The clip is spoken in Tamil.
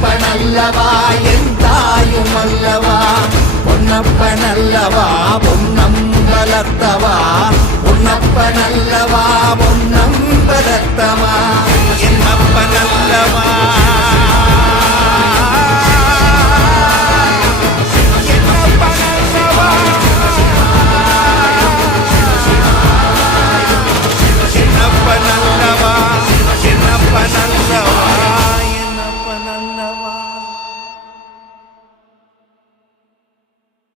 பொன்னப்பனல்லவா என் தாயும் அல்லவா பொன்னப்பனல்லவா பொன்னம்பலத்தவா பொன்னப்பனல்லவா பொன்னம்பலத்தவா என் அப்பனல்லவா